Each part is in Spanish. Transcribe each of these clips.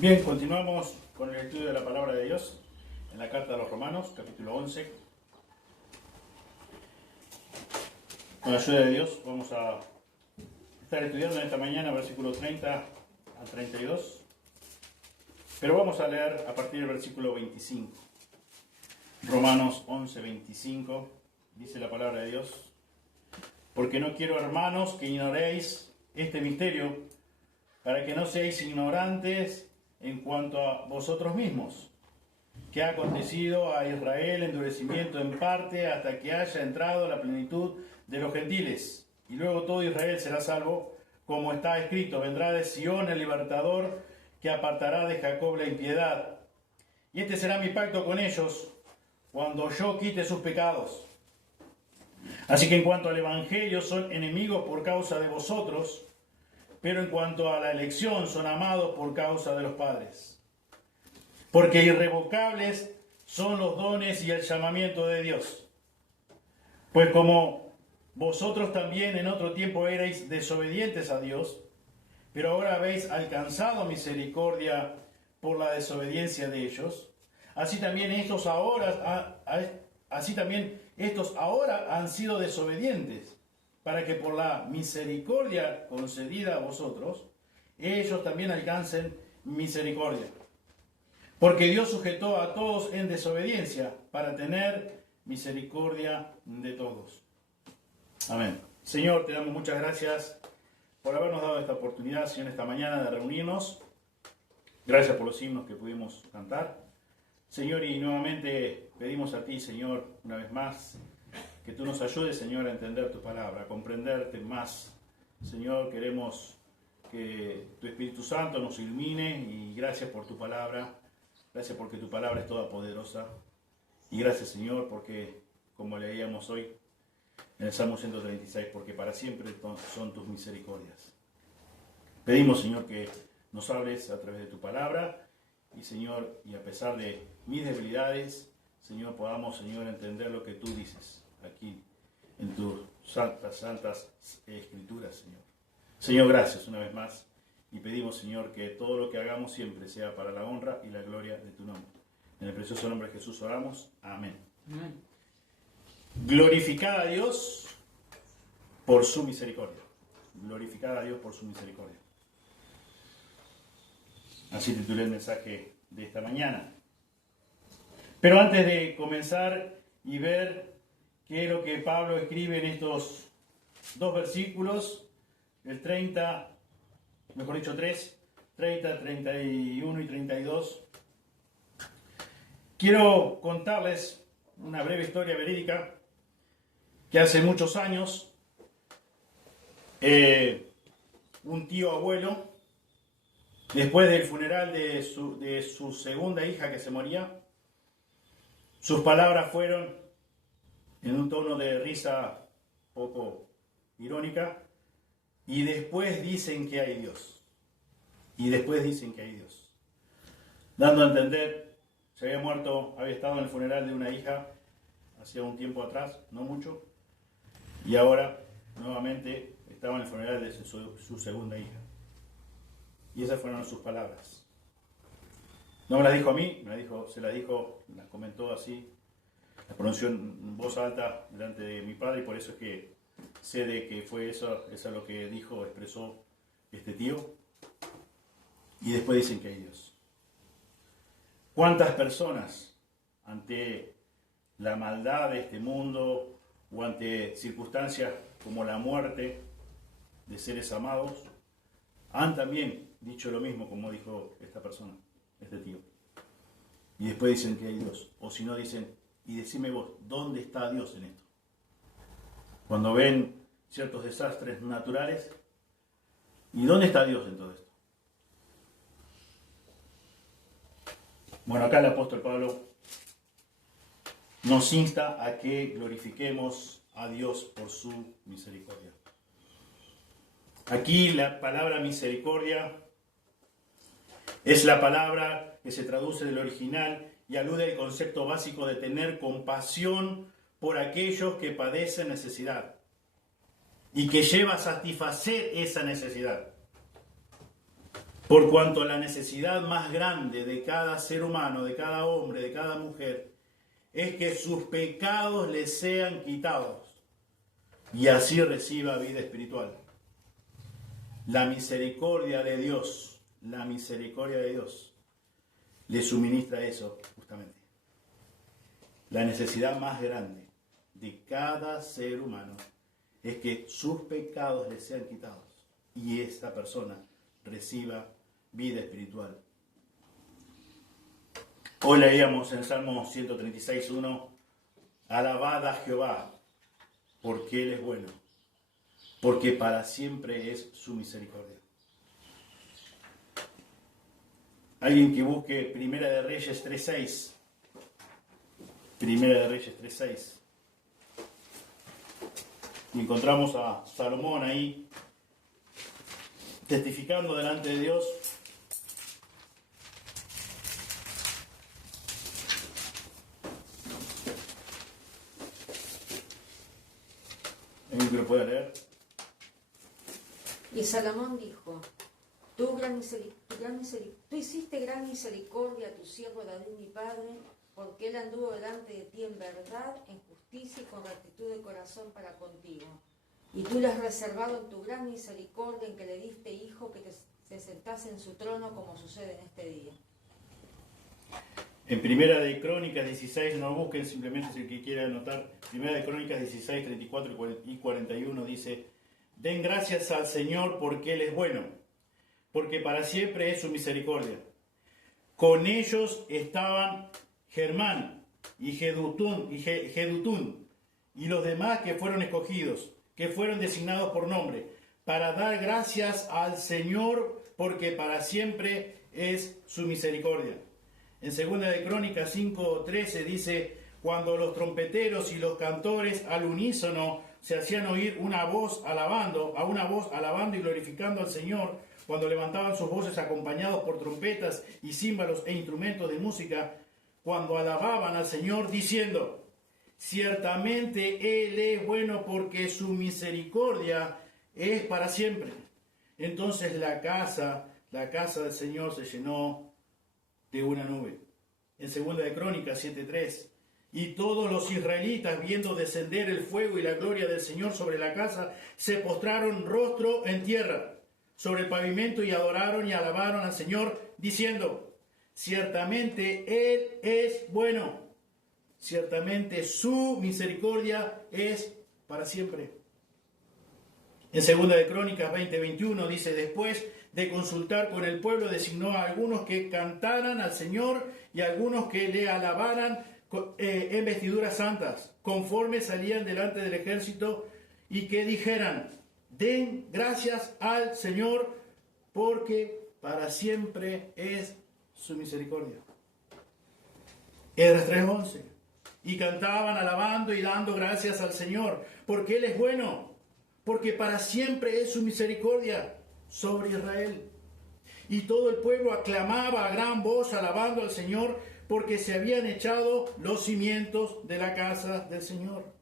Bien, continuamos con el estudio de la palabra de Dios en la carta a los Romanos, capítulo 11. Con la ayuda de Dios vamos a estar estudiando en esta mañana versículos 30 al 32, pero vamos a leer a partir del versículo 25. Romanos 11, 25, dice la palabra de Dios: porque no quiero, hermanos, que ignoréis este misterio, para que no seáis ignorantes en cuanto a vosotros mismos, que ha acontecido a Israel endurecimiento en parte hasta que haya entrado la plenitud de los gentiles, y luego todo Israel será salvo, como está escrito: vendrá de Sión el libertador, que apartará de Jacob la impiedad. Y este será mi pacto con ellos, cuando yo quite sus pecados. Así que en cuanto al evangelio, son enemigos por causa de vosotros, pero en cuanto a la elección, son amados por causa de los padres. Porque irrevocables son los dones y el llamamiento de Dios. Pues como vosotros también en otro tiempo erais desobedientes a Dios, pero ahora habéis alcanzado misericordia por la desobediencia de ellos, así también estos ahora han sido desobedientes, para que por la misericordia concedida a vosotros, ellos también alcancen misericordia. Porque Dios sujetó a todos en desobediencia, para tener misericordia de todos. Amén. Señor, te damos muchas gracias por habernos dado esta oportunidad, Señor, esta mañana de reunirnos. Gracias por los himnos que pudimos cantar. Señor, y nuevamente pedimos a ti, Señor, una vez más, que tú nos ayudes, Señor, a entender tu palabra, a comprenderte más. Señor, queremos que tu Espíritu Santo nos ilumine, y gracias por tu palabra. Gracias porque tu palabra es toda poderosa. Y gracias, Señor, porque, como leíamos hoy en el Salmo 136, porque para siempre son tus misericordias. Pedimos, Señor, que nos hables a través de tu palabra. Y, Señor, y a pesar de mis debilidades, Señor, podamos, Señor, entender lo que tú dices aquí en tus santas escrituras, Señor. Señor, gracias una vez más, y pedimos, Señor, que todo lo que hagamos siempre sea para la honra y la gloria de tu nombre. En el precioso nombre de Jesús oramos. Amén. Amén. Glorificad a Dios por su misericordia. Glorificad a Dios por su misericordia. Así titulé el mensaje de esta mañana. Pero antes de comenzar y ver qué es lo que Pablo escribe en estos dos versículos, el 30, mejor dicho 3, 30, 31 y 32, quiero contarles una breve historia verídica que hace muchos años un tío abuelo, después del funeral de su segunda hija que se moría, sus palabras fueron, en un tono de risa poco irónica: y después dicen que hay Dios. Y después dicen que hay Dios. Dando a entender, se había estado en el funeral de una hija hacía un tiempo atrás, no mucho, y ahora nuevamente estaba en el funeral de su segunda hija. Y esas fueron sus palabras. No me las dijo a mí, las comentó así, las pronunció en voz alta delante de mi padre, y por eso es que sé de que fue eso es lo que expresó este tío. Y después dicen que hay Dios. ¿Cuántas personas, ante la maldad de este mundo o ante circunstancias como la muerte de seres amados, han también dicho lo mismo como dijo esta persona, este tío? Y después dicen que hay Dios. O si no, dicen: y decime vos, ¿dónde está Dios en esto? Cuando ven ciertos desastres naturales, ¿y dónde está Dios en todo esto? Bueno, acá el apóstol Pablo nos insta a que glorifiquemos a Dios por su misericordia. Aquí la palabra misericordia es la palabra que se traduce del original y alude al concepto básico de tener compasión por aquellos que padecen necesidad y que lleva a satisfacer esa necesidad. Por cuanto la necesidad más grande de cada ser humano, de cada hombre, de cada mujer, es que sus pecados les sean quitados y así reciba vida espiritual. La misericordia de Dios le suministra eso justamente. La necesidad más grande de cada ser humano es que sus pecados les sean quitados y esta persona reciba vida espiritual. Hoy leíamos en Salmo 136:1, alabad a Jehová, porque Él es bueno, porque para siempre es su misericordia. Alguien que busque Primera de Reyes 3:6. Primera de Reyes 3:6. Y encontramos a Salomón ahí testificando delante de Dios. ¿Alguien que lo pueda leer? Y Salomón dijo: Tú hiciste gran misericordia a tu siervo David mi padre, porque él anduvo delante de ti en verdad, en justicia y con rectitud de corazón para contigo. Y tú le has reservado en tu gran misericordia en que le diste hijo que se sentase en su trono, como sucede en este día. En Primera de Crónicas 16, no busquen, simplemente si el que quiera anotar, Primera de Crónicas 16, 34 y 41 dice: Den gracias al Señor porque Él es bueno, porque para siempre es su misericordia. Con ellos estaban Germán y Jedutún y los demás que fueron escogidos, que fueron designados por nombre, para dar gracias al Señor porque para siempre es su misericordia. En Segunda de Crónicas 5:13 dice: Cuando los trompeteros y los cantores al unísono se hacían oír a una voz alabando y glorificando al Señor, cuando levantaban sus voces acompañados por trompetas y címbalos e instrumentos de música, cuando alababan al Señor diciendo: Ciertamente Él es bueno porque su misericordia es para siempre. Entonces la casa del Señor se llenó de una nube. En Segunda de Crónicas 7:3, y todos los israelitas, viendo descender el fuego y la gloria del Señor sobre la casa, se postraron rostro en tierra, sobre el pavimento, y adoraron y alabaron al Señor, diciendo: Ciertamente Él es bueno, ciertamente su misericordia es para siempre. En Segunda de Crónicas 20:21 dice: Después de consultar con el pueblo, designó a algunos que cantaran al Señor y a algunos que le alabaran en vestiduras santas, conforme salían delante del ejército, y que dijeran: Den gracias al Señor, porque para siempre es su misericordia. Esdras 3:11. Y cantaban alabando y dando gracias al Señor, porque Él es bueno, porque para siempre es su misericordia sobre Israel. Y todo el pueblo aclamaba a gran voz alabando al Señor, porque se habían echado los cimientos de la casa del Señor.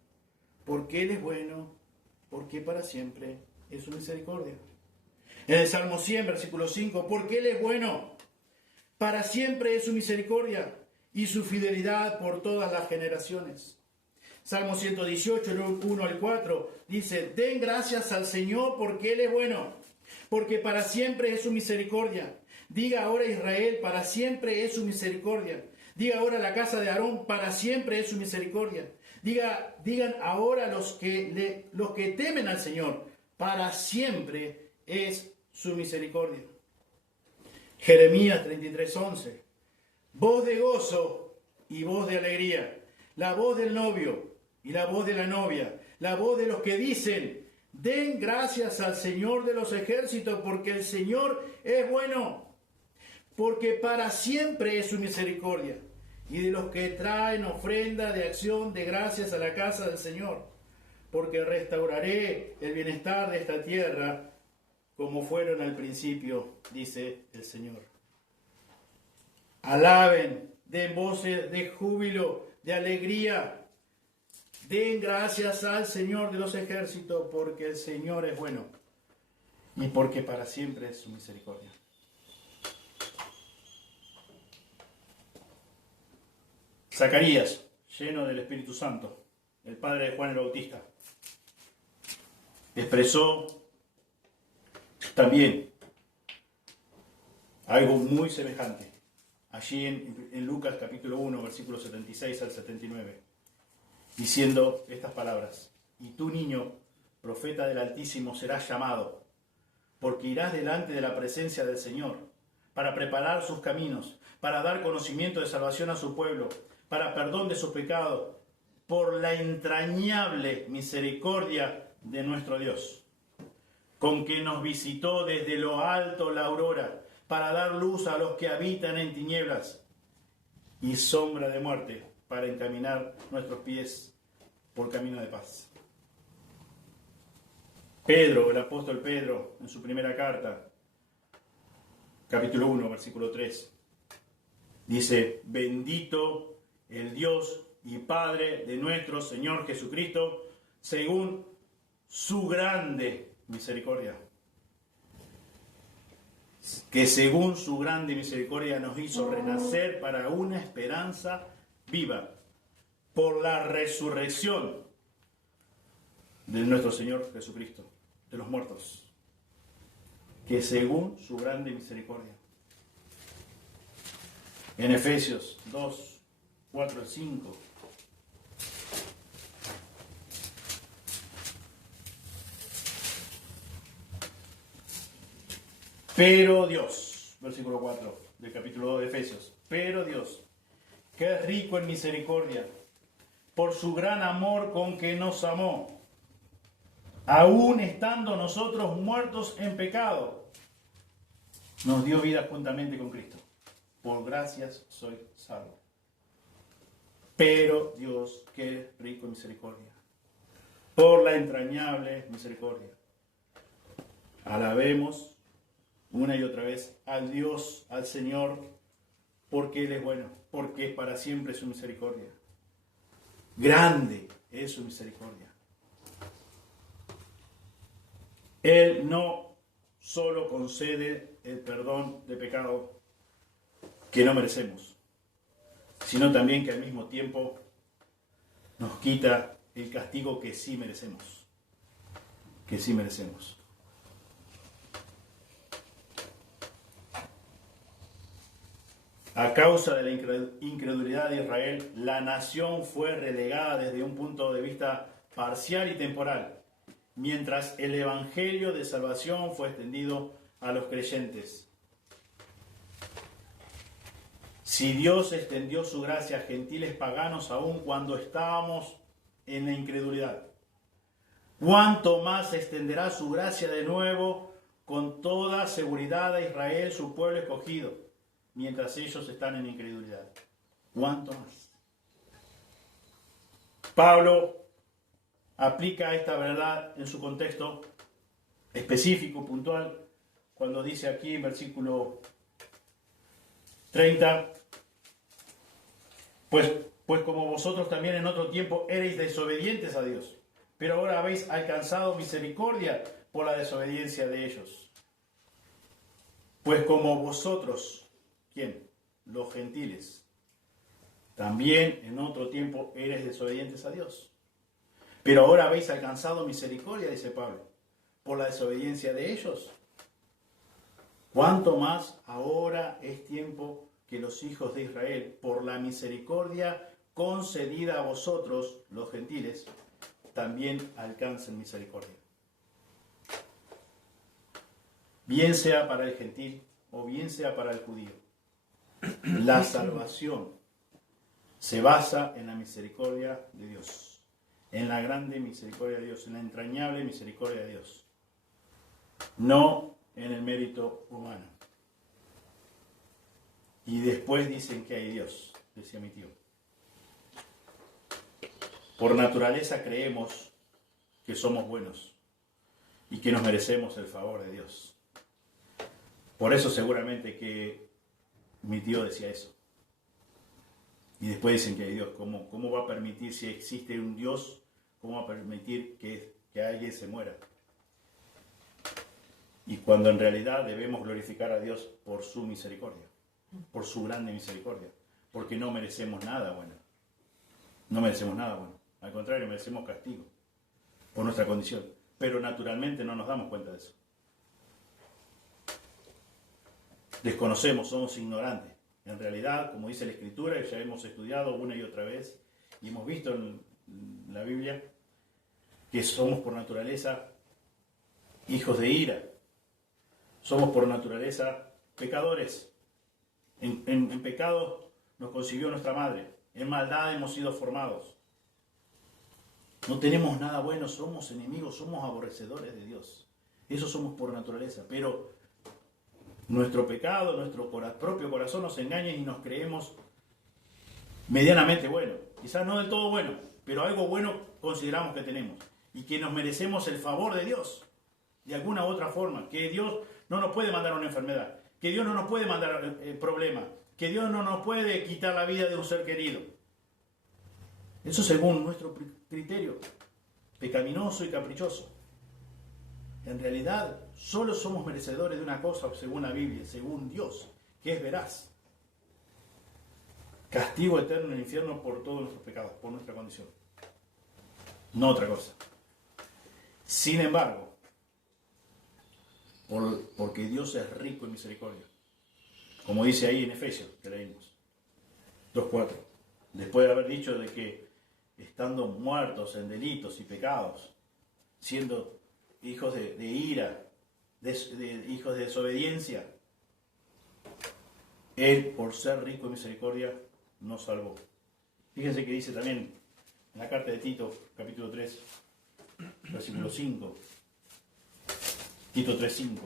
Porque Él es bueno, porque para siempre es su misericordia. En el Salmo 100, versículo 5, porque Él es bueno, para siempre es su misericordia y su fidelidad por todas las generaciones. Salmo 118, 1 al 4, dice: Den gracias al Señor porque Él es bueno, porque para siempre es su misericordia. Diga ahora Israel: para siempre es su misericordia. Diga ahora la casa de Aarón: para siempre es su misericordia. Digan ahora los que temen al Señor: para siempre es su misericordia. Jeremías 33:11. Voz de gozo y voz de alegría, la voz del novio y la voz de la novia, la voz de los que dicen: Den gracias al Señor de los ejércitos, porque el Señor es bueno, porque para siempre es su misericordia. Y de los que traen ofrenda de acción de gracias a la casa del Señor, porque restauraré el bienestar de esta tierra como fueron al principio, dice el Señor. Alaben, den voces de júbilo, de alegría. Den gracias al Señor de los ejércitos, porque el Señor es bueno y porque para siempre es su misericordia. Zacarías, lleno del Espíritu Santo, el padre de Juan el Bautista, expresó también algo muy semejante, allí en Lucas capítulo 1, versículos 76 al 79, diciendo estas palabras: y tú, niño, profeta del Altísimo, serás llamado, porque irás delante de la presencia del Señor, para preparar sus caminos, para dar conocimiento de salvación a su pueblo, para perdón de sus pecados, por la entrañable misericordia de nuestro Dios, con que nos visitó desde lo alto la aurora, para dar luz a los que habitan en tinieblas y sombra de muerte, para encaminar nuestros pies por camino de paz. Pedro, el apóstol Pedro, en su primera carta, capítulo 1, versículo 3, dice: bendito el Dios y Padre de nuestro Señor Jesucristo, según su grande misericordia, que según su grande misericordia nos hizo renacer para una esperanza viva, por la resurrección de nuestro Señor Jesucristo, de los muertos, que según su grande misericordia. En Efesios 2, 4 al 5. Pero Dios, versículo 4 del capítulo 2 de Efesios, pero Dios, que es rico en misericordia, por su gran amor con que nos amó, aún estando nosotros muertos en pecado, nos dio vida juntamente con Cristo. Por gracias soy salvo. Pero Dios, que es rico en misericordia, por la entrañable misericordia, alabemos una y otra vez al Dios, al Señor, porque Él es bueno, porque para siempre es su misericordia. Grande es su misericordia. Él no solo concede el perdón de pecado que no merecemos, sino también que al mismo tiempo nos quita el castigo que sí merecemos. Que sí merecemos. A causa de la incredulidad de Israel, la nación fue relegada desde un punto de vista parcial y temporal, mientras el evangelio de salvación fue extendido a los creyentes. Si Dios extendió su gracia a gentiles paganos aún cuando estábamos en la incredulidad, ¿cuánto más extenderá su gracia de nuevo con toda seguridad a Israel, su pueblo escogido, mientras ellos están en incredulidad? ¿Cuánto más? Pablo aplica esta verdad en su contexto específico, puntual, cuando dice aquí en versículo 30, pues como vosotros también en otro tiempo erais desobedientes a Dios, pero ahora habéis alcanzado misericordia por la desobediencia de ellos. Pues como vosotros, ¿quién? Los gentiles, también en otro tiempo erais desobedientes a Dios, pero ahora habéis alcanzado misericordia, dice Pablo, por la desobediencia de ellos. ¿Cuánto más ahora es tiempo que los hijos de Israel, por la misericordia concedida a vosotros, los gentiles, también alcancen misericordia? Bien sea para el gentil o bien sea para el judío, la salvación se basa en la misericordia de Dios, en la grande misericordia de Dios, en la entrañable misericordia de Dios, no en el mérito humano. Y después dicen que hay Dios, decía mi tío. Por naturaleza creemos que somos buenos y que nos merecemos el favor de Dios. Por eso seguramente que mi tío decía eso. Y después dicen que hay Dios. ¿Cómo va a permitir, si existe un Dios, cómo va a permitir que alguien se muera? Y cuando en realidad debemos glorificar a Dios por su misericordia, por su grande misericordia, porque no merecemos nada bueno. No merecemos nada bueno. Al contrario, merecemos castigo por nuestra condición. Pero naturalmente no nos damos cuenta de eso. Desconocemos, somos ignorantes. En realidad, como dice la Escritura, ya hemos estudiado una y otra vez y hemos visto en la Biblia que somos por naturaleza hijos de ira. Somos por naturaleza pecadores. En pecado nos concibió nuestra madre. En maldad hemos sido formados. No tenemos nada bueno, somos enemigos, somos aborrecedores de Dios. Eso somos por naturaleza. Pero nuestro pecado, nuestro propio corazón nos engaña y nos creemos medianamente buenos. Quizás no del todo bueno, pero algo bueno consideramos que tenemos. Y que nos merecemos el favor de Dios. De alguna u otra forma. Que Dios no nos puede mandar una enfermedad. Que Dios no nos puede mandar problemas. Que Dios no nos puede quitar la vida de un ser querido. Eso según nuestro criterio pecaminoso y caprichoso. En realidad, solo somos merecedores de una cosa según la Biblia, según Dios, que es veraz. Castigo eterno en el infierno por todos nuestros pecados, por nuestra condición. No otra cosa. Sin embargo, porque Dios es rico en misericordia. Como dice ahí en Efesios, que leímos. 2:4. Después de haber dicho de que estando muertos en delitos y pecados, siendo hijos de ira, hijos de desobediencia, Él, por ser rico en misericordia, nos salvó. Fíjense que dice también en la carta de Tito, capítulo 3, versículo 5. Tito 3:5.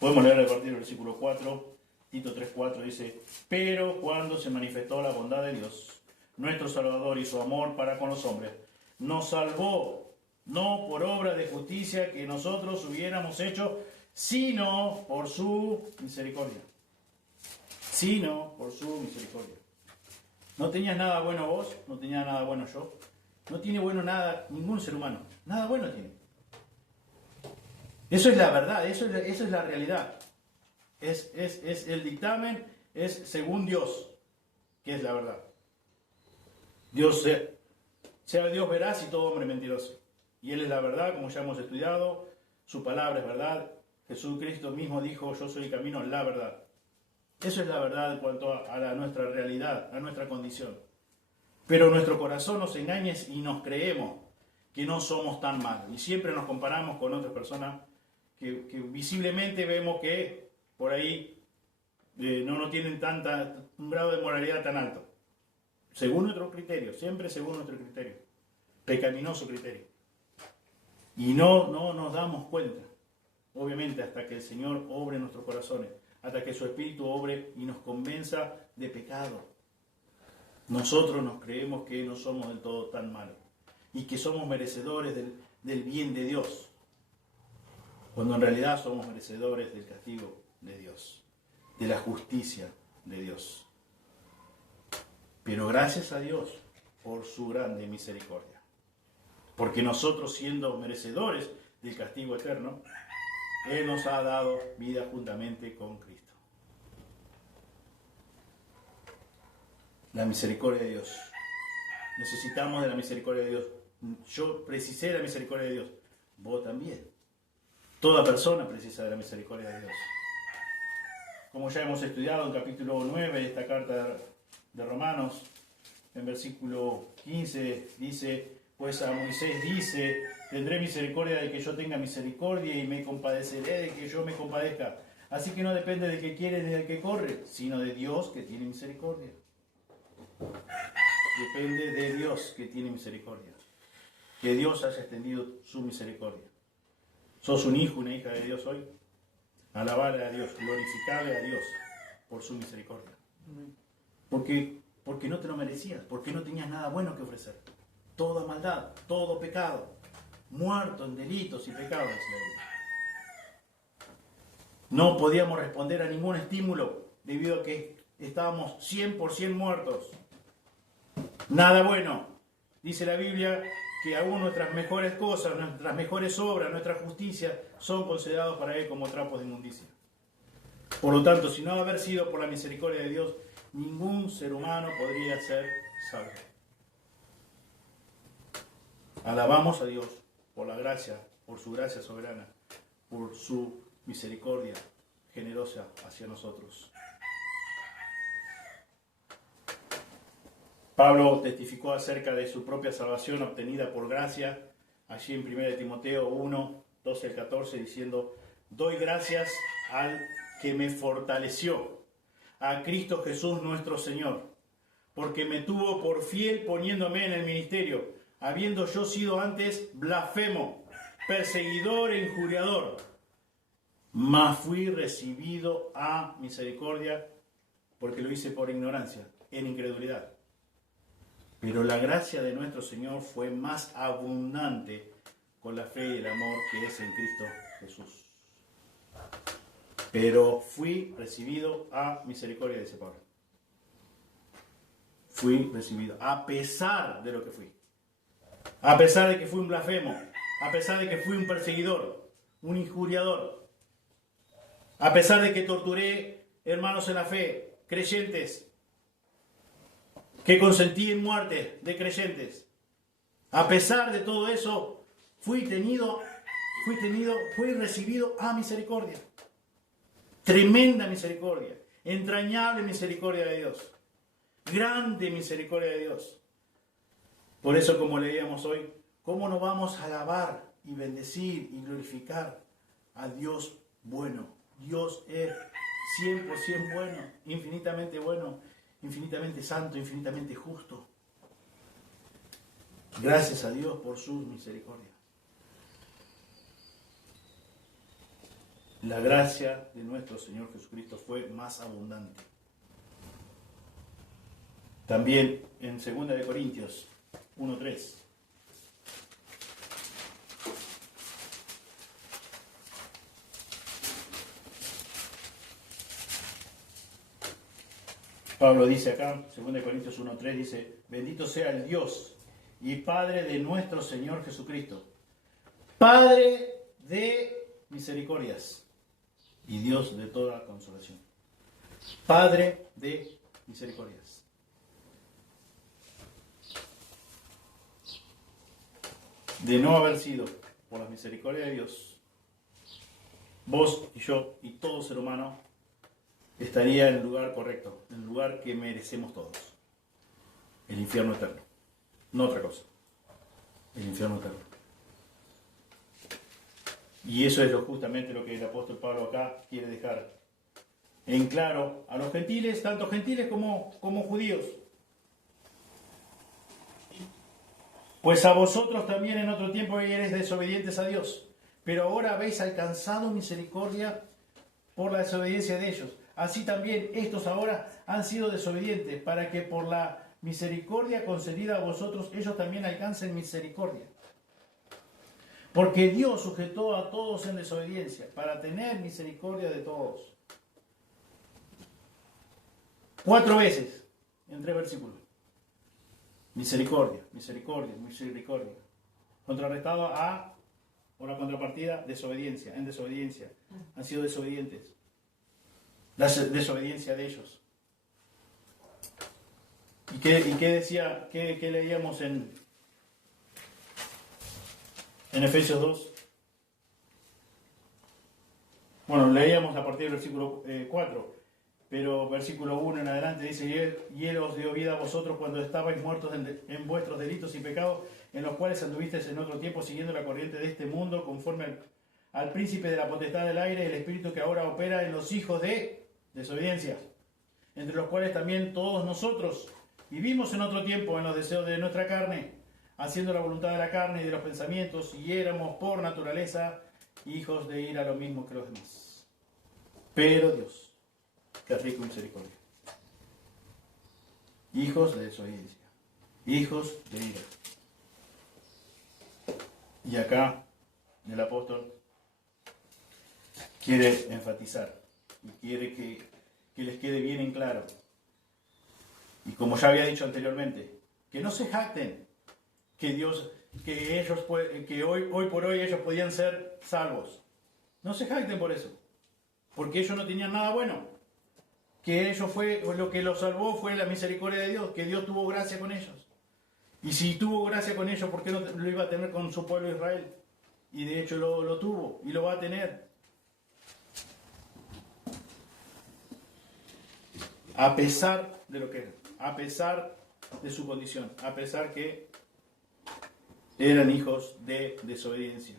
Podemos leer a partir del versículo 4. Tito 3:4 dice: pero cuando se manifestó la bondad de Dios, nuestro Salvador, y su amor para con los hombres, nos salvó, no por obra de justicia que nosotros hubiéramos hecho, sino por su misericordia. Sino por su misericordia. No tenías nada bueno vos, no tenía nada bueno yo. No tiene bueno nada ningún ser humano. Nada bueno tiene. Eso es la verdad, eso es la realidad. Es el dictamen, es según Dios, que es la verdad. Dios sea Dios veraz y todo hombre mentiroso. Y Él es la verdad, como ya hemos estudiado. Su palabra es verdad. Jesucristo mismo dijo: yo soy el camino, la verdad. Eso es la verdad en cuanto a nuestra realidad, a nuestra condición. Pero nuestro corazón nos engaña y nos creemos que no somos tan malos. Y siempre nos comparamos con otras personas que visiblemente vemos que por ahí no tienen un grado de moralidad tan alto. Según nuestro criterio, siempre según nuestro criterio. Pecaminoso criterio. Y no nos damos cuenta, obviamente, hasta que el Señor obre en nuestros corazones, hasta que su Espíritu obre y nos convenza de pecado. Nosotros nos creemos que no somos del todo tan malos y que somos merecedores del bien de Dios, cuando en realidad somos merecedores del castigo de Dios, de la justicia de Dios. Pero gracias a Dios por su grande misericordia, porque nosotros, siendo merecedores del castigo eterno, Él nos ha dado vida juntamente con Cristo. La misericordia de Dios. Necesitamos de la misericordia de Dios. Yo precisé de la misericordia de Dios. Vos también. Toda persona precisa de la misericordia de Dios. Como ya hemos estudiado en capítulo 9 de esta carta de Romanos, en versículo 15 dice: pues a Moisés dice: tendré misericordia de que yo tenga misericordia y me compadeceré de que yo me compadezca. Así que no depende del que quiere ni del que corre, sino de Dios que tiene misericordia. Depende de Dios que tiene misericordia. Que Dios haya extendido su misericordia. ¿Sos un hijo, una hija de Dios hoy? Alabale a Dios, glorificale a Dios por su misericordia. Porque no te lo merecías, porque no tenías nada bueno que ofrecer. Toda maldad, todo pecado, muerto en delitos y pecados. No podíamos responder a ningún estímulo debido a que estábamos 100% muertos. Nada bueno. Dice la Biblia que aún nuestras mejores cosas, nuestras mejores obras, nuestra justicia, son considerados para Él como trapos de inmundicia. Por lo tanto, si no haber sido por la misericordia de Dios, ningún ser humano podría ser salvo. Alabamos a Dios por la gracia, por su gracia soberana, por su misericordia generosa hacia nosotros. Pablo testificó acerca de su propia salvación obtenida por gracia, allí en 1 Timoteo 1, 12 al 14, diciendo: doy gracias al que me fortaleció, a Cristo Jesús nuestro Señor, porque me tuvo por fiel poniéndome en el ministerio, habiendo yo sido antes blasfemo, perseguidor e injuriador, mas fui recibido a misericordia, porque lo hice por ignorancia, en incredulidad. Pero la gracia de nuestro Señor fue más abundante con la fe y el amor que es en Cristo Jesús. Pero fui recibido a misericordia, dice Pablo. Fui recibido, a pesar de lo que fui. A pesar de que fui un blasfemo, a pesar de que fui un perseguidor, un injuriador, a pesar de que torturé hermanos en la fe, creyentes, que consentí en muerte de creyentes. A pesar de todo eso, fui recibido a misericordia. Tremenda misericordia, entrañable misericordia de Dios, grande misericordia de Dios. Por eso, como leíamos hoy, ¿cómo no vamos a alabar y bendecir y glorificar a Dios bueno? Dios es 100% bueno, infinitamente santo, infinitamente justo. Gracias a Dios por su misericordia. La gracia de nuestro Señor Jesucristo fue más abundante. También en 2 Corintios 1:3. Pablo dice acá, 2 Corintios 1:3, dice: bendito sea el Dios y Padre de nuestro Señor Jesucristo, Padre de misericordias y Dios de toda consolación. Padre de misericordias. De no haber sido por la misericordia de Dios, vos y yo y todo ser humano estaría en el lugar correcto, en el lugar que merecemos todos. El infierno eterno. No otra cosa. El infierno eterno. Y eso es justamente lo que el apóstol Pablo acá quiere dejar en claro a los gentiles, tanto gentiles como judíos. Pues a vosotros también en otro tiempo eres desobedientes a Dios, pero ahora habéis alcanzado misericordia por la desobediencia de ellos. Así también estos ahora han sido desobedientes, para que por la misericordia concedida a vosotros, ellos también alcancen misericordia. Porque Dios sujetó a todos en desobediencia, para tener misericordia de todos. 4 veces, en 3 versículos. Misericordia, misericordia, misericordia. Contrarrestado a, por la contrapartida, desobediencia, en desobediencia. Han sido desobedientes. La desobediencia de ellos. ¿Y qué decía, qué leíamos en Efesios 2? Bueno, leíamos a partir del versículo 4, pero versículo 1 en adelante dice: y él os dio vida a vosotros cuando estabais muertos en vuestros delitos y pecados, en los cuales anduvisteis en otro tiempo siguiendo la corriente de este mundo, conforme al príncipe de la potestad del aire, el espíritu que ahora opera en los hijos de desobediencia, entre los cuales también todos nosotros vivimos en otro tiempo en los deseos de nuestra carne, haciendo la voluntad de la carne y de los pensamientos, y éramos por naturaleza hijos de ira, lo mismo que los demás. Pero Dios, que es rico en misericordia, hijos de desobediencia, hijos de ira. Y acá el apóstol quiere enfatizar y quiere que les quede bien en claro. Y como ya había dicho anteriormente, que no se jacten que Dios que hoy por hoy ellos podían ser salvos. No se jacten por eso, porque ellos no tenían nada bueno. Que lo que los salvó fue la misericordia de Dios, que Dios tuvo gracia con ellos. Y si tuvo gracia con ellos, ¿por qué no lo iba a tener con su pueblo Israel? Y de hecho lo tuvo y lo va a tener. A pesar de lo que era, a pesar de su condición, a pesar que eran hijos de desobediencia.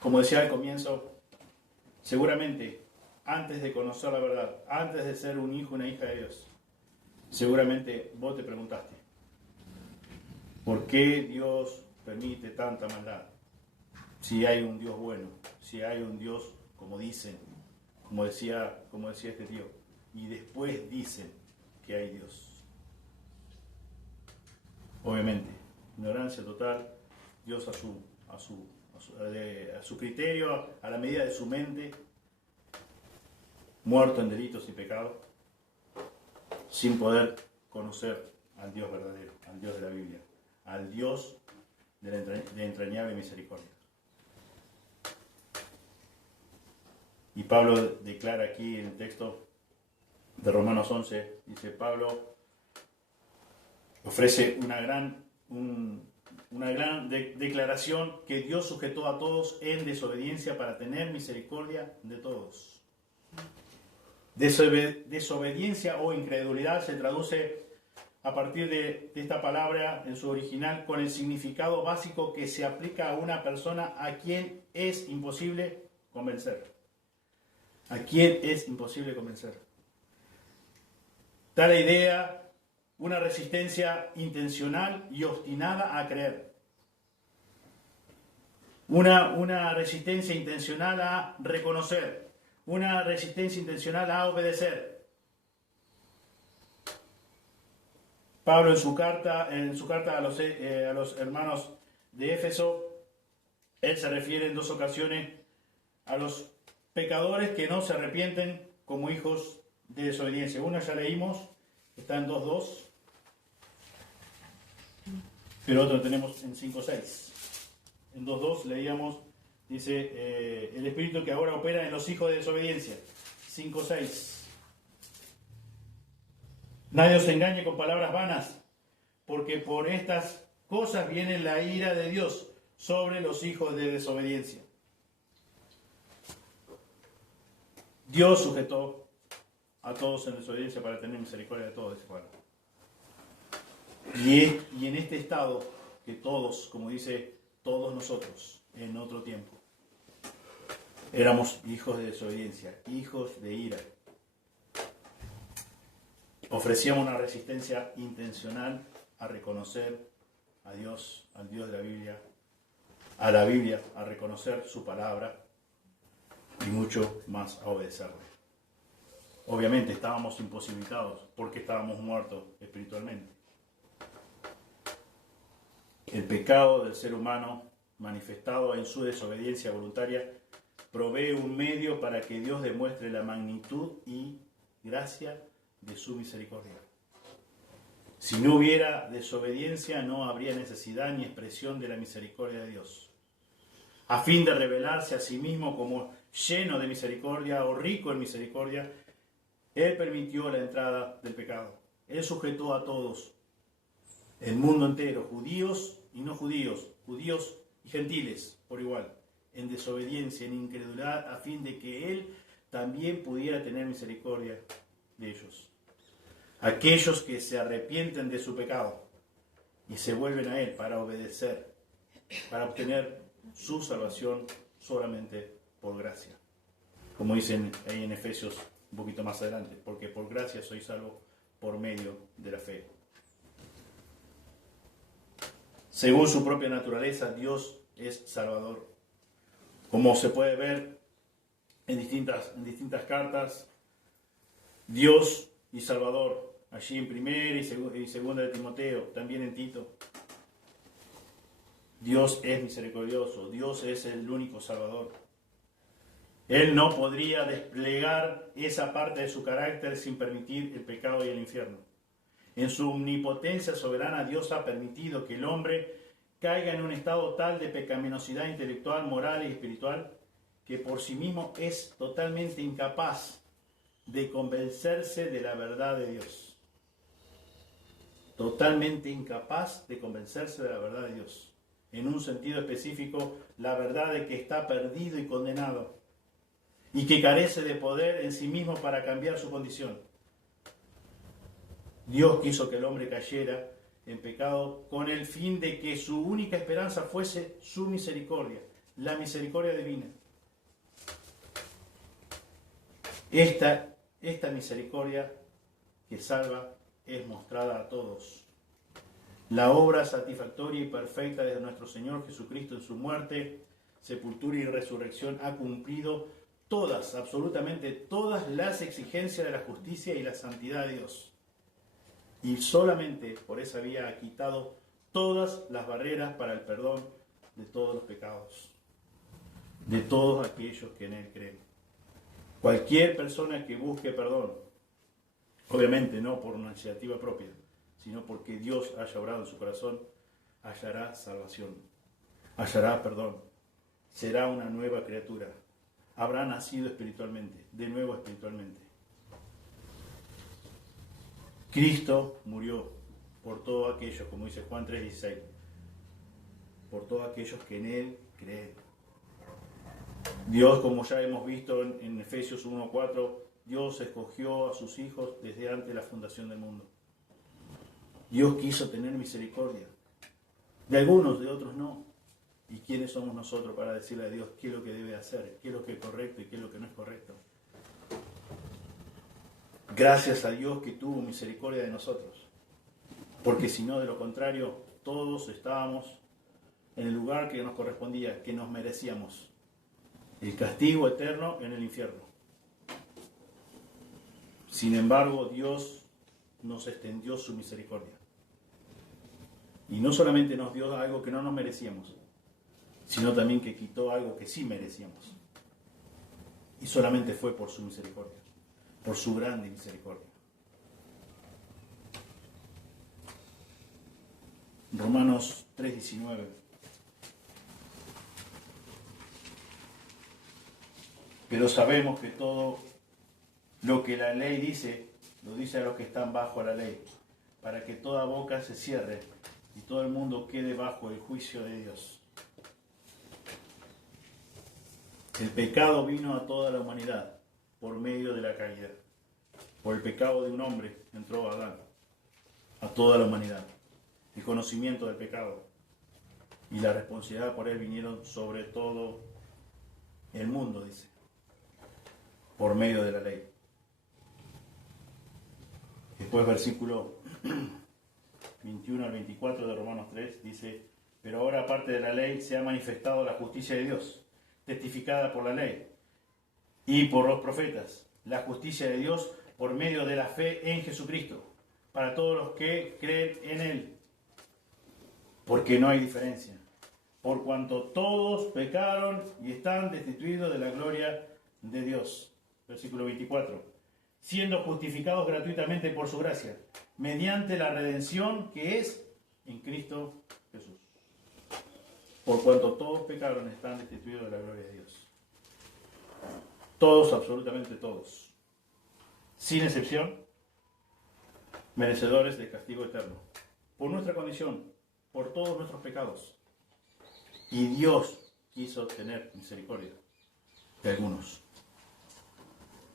Como decía al comienzo, seguramente antes de conocer la verdad, antes de ser un hijo, una hija de Dios, seguramente vos te preguntaste, ¿por qué Dios permite tanta maldad? Si hay un Dios bueno, si hay un Dios como dicen, como decía este tío, y después dicen que hay Dios. Obviamente, ignorancia total, Dios a su criterio, a la medida de su mente, muerto en delitos y pecados, sin poder conocer al Dios verdadero, al Dios de la Biblia, al Dios de entrañable misericordia. Y Pablo declara aquí en el texto de Romanos 11, dice Pablo, ofrece una gran declaración que Dios sujetó a todos en desobediencia para tener misericordia de todos. Desobediencia o incredulidad se traduce a partir de esta palabra en su original con el significado básico que se aplica a una persona a quien es imposible convencer. ¿A quién es imposible convencer? Tal idea, una resistencia intencional y obstinada a creer. Una resistencia intencional a reconocer. Una resistencia intencional a obedecer. Pablo en su carta a los hermanos de Éfeso, él se refiere en 2 ocasiones a los pecadores que no se arrepienten como hijos de desobediencia. Una ya leímos, está en 2.2, pero otro tenemos en 5.6. En 2.2 leíamos, dice, el espíritu que ahora opera en los hijos de desobediencia. 5.6. Nadie os engañe con palabras vanas, porque por estas cosas viene la ira de Dios sobre los hijos de desobediencia. Dios sujetó a todos en desobediencia para tener misericordia de todos, dice Pablo. Y en este estado, que todos, como dice, todos nosotros, en otro tiempo, éramos hijos de desobediencia, hijos de ira. Ofrecíamos una resistencia intencional a reconocer a Dios, al Dios de la Biblia, a reconocer su palabra, y mucho más a obedecerle. Obviamente estábamos imposibilitados porque estábamos muertos espiritualmente. El pecado del ser humano manifestado en su desobediencia voluntaria provee un medio para que Dios demuestre la magnitud y gracia de su misericordia. Si no hubiera desobediencia, no habría necesidad ni expresión de la misericordia de Dios. A fin de revelarse a sí mismo como lleno de misericordia o rico en misericordia, Él permitió la entrada del pecado. Él sujetó a todos, el mundo entero, judíos y no judíos, judíos y gentiles por igual, en desobediencia, en incredulidad, a fin de que Él también pudiera tener misericordia de ellos. Aquellos que se arrepienten de su pecado y se vuelven a Él para obedecer, para obtener su salvación solamente por gracia. Como dicen ahí en Efesios un poquito más adelante, porque por gracia soy salvo por medio de la fe. Según su propia naturaleza, Dios es Salvador. Como se puede ver en distintas cartas, Dios y Salvador, allí en 1 y 2 de Timoteo, también en Tito. Dios es misericordioso, Dios es el único Salvador. Él no podría desplegar esa parte de su carácter sin permitir el pecado y el infierno. En su omnipotencia soberana, Dios ha permitido que el hombre caiga en un estado tal de pecaminosidad intelectual, moral y espiritual que por sí mismo es totalmente incapaz de convencerse de la verdad de Dios. Totalmente incapaz de convencerse de la verdad de Dios. En un sentido específico, la verdad de que está perdido y condenado y que carece de poder en sí mismo para cambiar su condición. Dios quiso que el hombre cayera en pecado con el fin de que su única esperanza fuese su misericordia, la misericordia divina. Esta misericordia que salva es mostrada a todos. La obra satisfactoria y perfecta de nuestro Señor Jesucristo en su muerte, sepultura y resurrección ha cumplido todas, absolutamente todas las exigencias de la justicia y la santidad de Dios. Y solamente por esa vía ha quitado todas las barreras para el perdón de todos los pecados, de todos aquellos que en Él creen. Cualquier persona que busque perdón, obviamente no por una iniciativa propia, sino porque Dios haya obrado en su corazón, hallará salvación, hallará perdón, será una nueva criatura, habrá nacido espiritualmente, de nuevo espiritualmente. Cristo murió por todos aquellos, como dice Juan 3:16, por todos aquellos que en Él creen. Dios, como ya hemos visto en Efesios 1:4, Dios escogió a sus hijos desde antes de la fundación del mundo. Dios quiso tener misericordia. De algunos, de otros no. ¿Y quiénes somos nosotros para decirle a Dios qué es lo que debe hacer, qué es lo que es correcto y qué es lo que no es correcto? Gracias a Dios que tuvo misericordia de nosotros. Porque si no, de lo contrario, todos estábamos en el lugar que nos correspondía, que nos merecíamos. El castigo eterno en el infierno. Sin embargo, Dios nos extendió su misericordia. Y no solamente nos dio algo que no nos merecíamos, sino también que quitó algo que sí merecíamos. Y solamente fue por su misericordia, por su grande misericordia. Romanos 3:19. Pero sabemos que todo lo que la ley dice, lo dice a los que están bajo la ley, para que toda boca se cierre y todo el mundo quede bajo el juicio de Dios. El pecado vino a toda la humanidad por medio de la caída. Por el pecado de un hombre entró Adán a toda la humanidad. El conocimiento del pecado y la responsabilidad por él vinieron sobre todo el mundo, dice, por medio de la ley. Después versículo 21 al 24 de Romanos 3 dice: pero ahora aparte de la ley se ha manifestado la justicia de Dios, testificada por la ley y por los profetas, la justicia de Dios por medio de la fe en Jesucristo, para todos los que creen en Él, porque no hay diferencia, por cuanto todos pecaron y están destituidos de la gloria de Dios. Versículo 24. Siendo justificados gratuitamente por su gracia, mediante la redención que es en Cristo Jesús. Por cuanto todos pecaron, están destituidos de la gloria de Dios. Todos, absolutamente todos, sin excepción, merecedores de castigo eterno, por nuestra condición, por todos nuestros pecados. Y Dios quiso tener misericordia de algunos,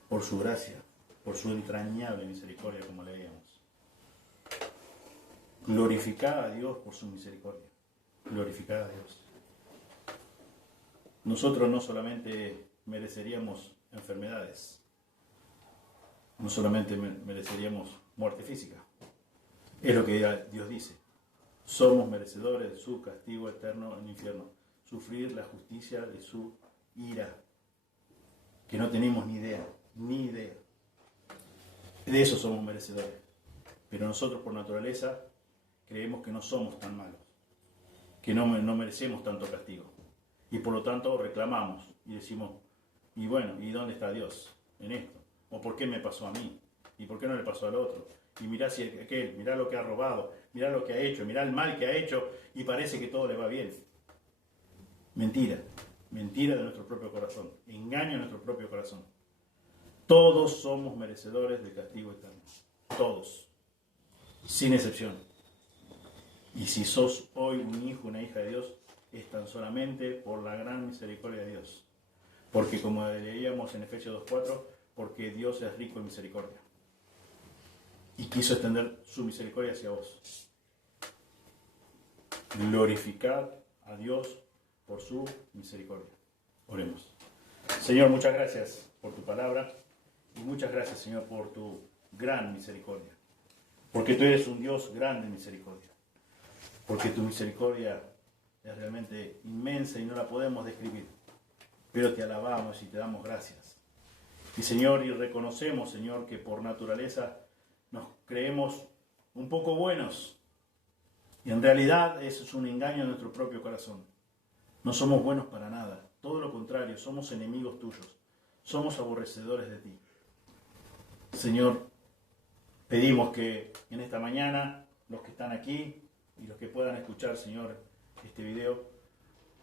por su gracia, por su entrañable misericordia, como leíamos. Glorificad a Dios por su misericordia. Glorificad a Dios. Nosotros no solamente mereceríamos enfermedades, no solamente mereceríamos muerte física. Es lo que Dios dice. Somos merecedores de su castigo eterno en el infierno. Sufrir la justicia de su ira, que no tenemos ni idea. De eso somos merecedores. Pero nosotros por naturaleza creemos que no somos tan malos, que no merecemos tanto castigo. Y por lo tanto reclamamos y decimos, y bueno, ¿y dónde está Dios en esto? ¿O por qué me pasó a mí? ¿Y por qué no le pasó al otro? Y mirá si aquel, mirá lo que ha robado, mirá lo que ha hecho, mirá el mal que ha hecho y parece que todo le va bien. Mentira, mentira de nuestro propio corazón, engaño a nuestro propio corazón. Todos somos merecedores del castigo eterno, todos, sin excepción. Y si sos hoy un hijo, una hija de Dios, es tan solamente por la gran misericordia de Dios. Porque como leíamos en Efesios 2:4, porque Dios es rico en misericordia. Y quiso extender su misericordia hacia vos. Glorificad a Dios por su misericordia. Oremos. Señor, muchas gracias por tu palabra y muchas gracias, Señor, por tu gran misericordia. Porque tú eres un Dios grande en misericordia. Porque tu misericordia es realmente inmensa y no la podemos describir. Pero te alabamos y te damos gracias. Y Señor, y reconocemos, Señor, que por naturaleza nos creemos un poco buenos. Y en realidad eso es un engaño en nuestro propio corazón. No somos buenos para nada. Todo lo contrario, somos enemigos tuyos. Somos aborrecedores de ti. Señor, pedimos que en esta mañana los que están aquí y los que puedan escuchar, Señor, este video,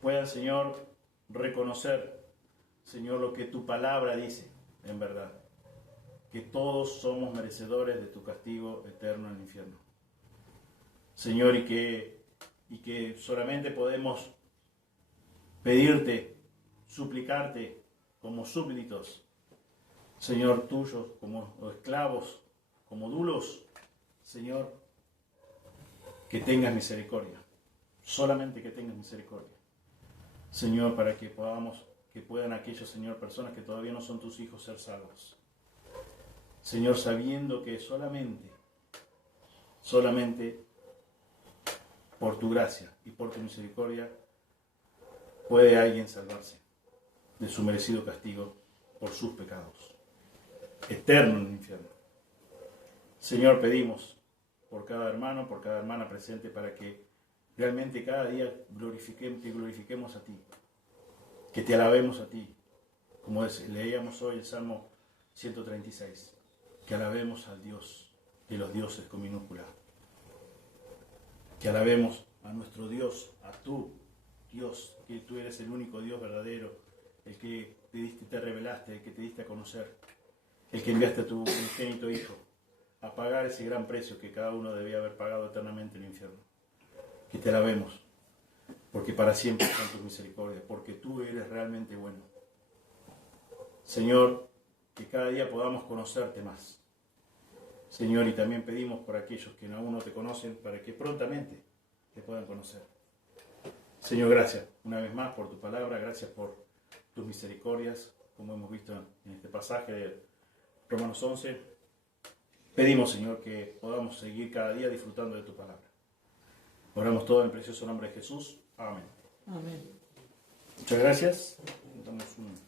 puedan, Señor, reconocer, Señor, lo que tu palabra dice, en verdad. Que todos somos merecedores de tu castigo eterno en el infierno. Señor, y que solamente podemos pedirte, suplicarte como súbditos, Señor, tuyos, como esclavos, como dulos, Señor, que tengas misericordia. Solamente que tengas misericordia. Señor, para que puedan aquellos, Señor, personas que todavía no son tus hijos ser salvos. Señor, sabiendo que solamente por tu gracia y por tu misericordia puede alguien salvarse de su merecido castigo por sus pecados, eterno en el infierno. Señor, pedimos por cada hermano, por cada hermana presente, para que realmente cada día te glorifiquemos a ti, que te alabemos a ti, como leíamos hoy el Salmo 136. Que alabemos al Dios de los dioses con minúscula. Que alabemos a nuestro Dios, a tu Dios, que tú eres el único Dios verdadero, el que te revelaste, el que te diste a conocer, el que enviaste a tu unigénito Hijo a pagar ese gran precio que cada uno debía haber pagado eternamente en el infierno. Que te alabemos, porque para siempre son tus misericordias, porque tú eres realmente bueno. Señor, que cada día podamos conocerte más. Señor, y también pedimos por aquellos que aún no te conocen, para que prontamente te puedan conocer. Señor, gracias una vez más por tu palabra, gracias por tus misericordias, como hemos visto en este pasaje de Romanos 11. Pedimos, Señor, que podamos seguir cada día disfrutando de tu palabra. Oramos todo en el precioso nombre de Jesús. Amén. Amén. Muchas gracias. Damos un